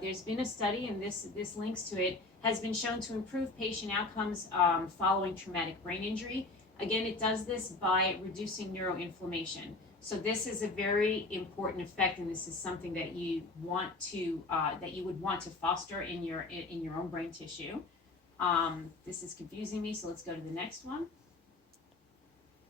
there's been a study, and this links to it, has been shown to improve patient outcomes following traumatic brain injury. Again, it does this by reducing neuroinflammation. So this is a very important effect, and this is something that you want to that you would want to foster in your own brain tissue. This is confusing me, so let's go to the next one.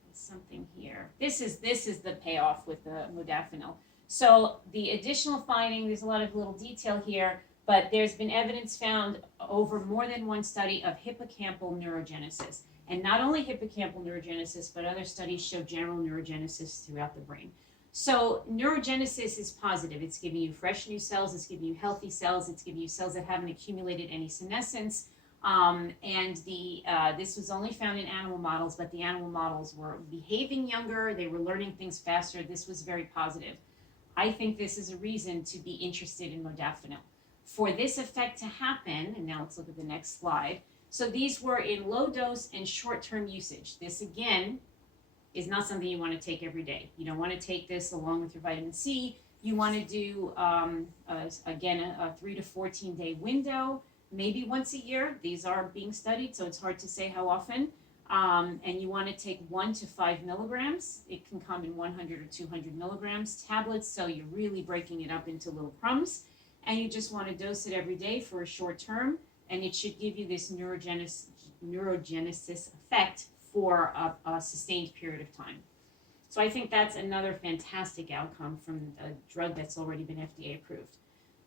There's something here. This is the payoff with the modafinil. So the additional finding, there's a lot of little detail here, but there's been evidence found over more than one study of hippocampal neurogenesis. And not only hippocampal neurogenesis, but other studies show general neurogenesis throughout the brain. So neurogenesis is positive. It's giving you fresh new cells. It's giving you healthy cells. It's giving you cells that haven't accumulated any senescence. This was only found in animal models, but the animal models were behaving younger. They were learning things faster. This was very positive. I think this is a reason to be interested in modafinil. For this effect to happen, and now let's look at the next slide. So these were in low dose and short-term usage. This, again, is not something you want to take every day. You don't want to take this along with your vitamin C. You want to do, again, a 3 to 14-day window, maybe once a year. These are being studied, so it's hard to say how often. And you want to take 1 to 5 milligrams. It can come in 100 or 200 milligrams tablets, so you're really breaking it up into little crumbs. And you just want to dose it every day for a short term, and it should give you this neurogenesis effect for a sustained period of time. So I think that's another fantastic outcome from a drug that's already been FDA approved.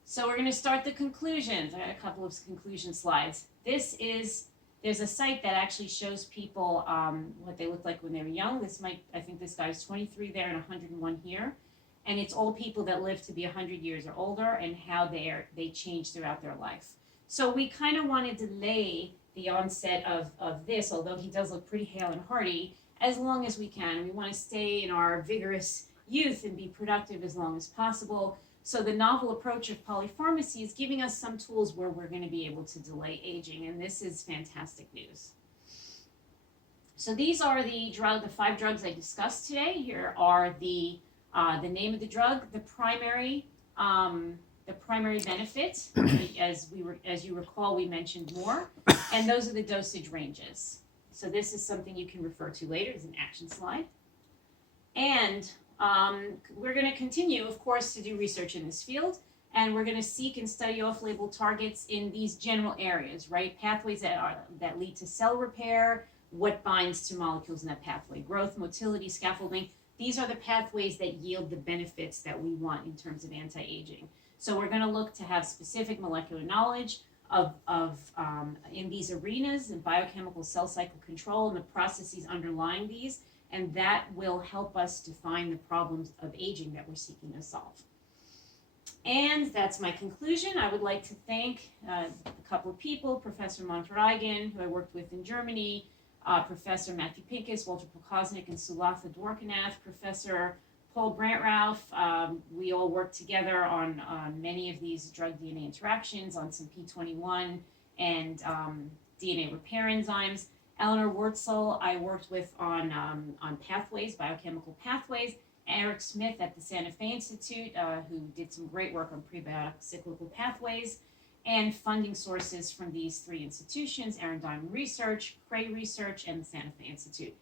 So we're going to start the conclusions. I got a couple of conclusion slides. There's a site that actually shows people what they look like when they were young. I think this guy is 23 there and 101 here. And it's all people that live to be 100 years or older and how they change throughout their life. So we kind of want to delay the onset of this, although he does look pretty hale and hearty, as long as we can. We want to stay in our vigorous youth and be productive as long as possible. So the novel approach of polypharmacy is giving us some tools where we're going to be able to delay aging, and this is fantastic news. So these are the 5 drugs I discussed today. Here are the name of the drug, the primary benefit, as you recall, we mentioned more, and those are the dosage ranges. So this is something you can refer to later. It's an action slide. And we're going to continue, of course, to do research in this field, and we're going to seek and study off-label targets in these general areas, right? Pathways that lead to cell repair, what binds to molecules in that pathway, growth, motility, scaffolding. These are the pathways that yield the benefits that we want in terms of anti-aging. So we're going to look to have specific molecular knowledge of in these arenas and biochemical cell cycle control and the processes underlying these, and that will help us define the problems of aging that we're seeking to solve. And that's my conclusion. I would like to thank a couple of people, Professor Monterreigen, who I worked with in Germany, Professor Matthew Pincus, Walter Pokaznik, and Sulatha Dwarkanath, Professor Paul Brantrauf. We all worked together on many of these drug DNA interactions, on some P21 and DNA repair enzymes. Eleanor Wurtzel, I worked with on pathways, biochemical pathways. Eric Smith at the Santa Fe Institute, who did some great work on prebiotic cyclical pathways. And funding sources from these 3 institutions, Aaron Diamond Research, Cray Research, and the Santa Fe Institute.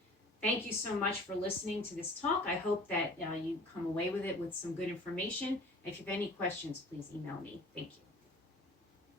Thank you so much for listening to this talk. I hope that you come away with it with some good information. If you have any questions, please email me. Thank you.